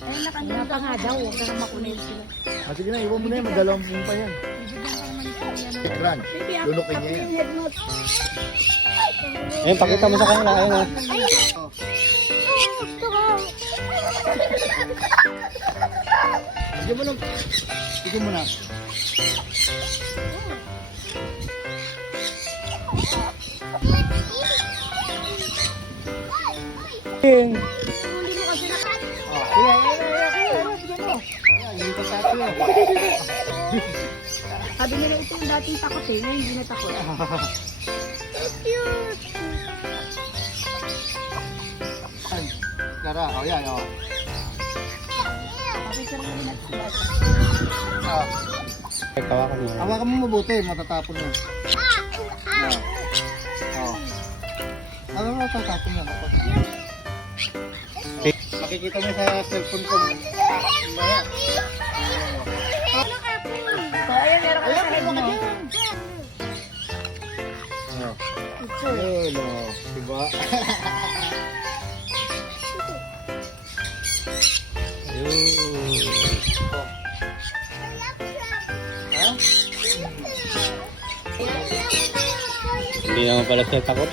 Ay, nakanya pa nga daw. Huwag ka na makunin sila. Ah, sige na, iwan mo na yan. Magdalawang pong pa yan. Ran, lunukin niya yan. Ayun, pakita mo sa kanila. Ayun, oh. Bigyan mo na. Bigyan mo na. Ayun. Sabi nila ito yung dating takot eh. Ngayon hindi na takot. Tara, o yan, o. Kasi sir mo nagsulat. Ah, Tawakan mo. hawakan mo mabuti, matatapon mo. Oh. Ano mo matatapon yan? Makikita mo sa cellphone ko. Maya. So, ayun, meron ka sa head mo. Ayun, o. Diba? Ayun. Ha? Hindi naman pala siya takot.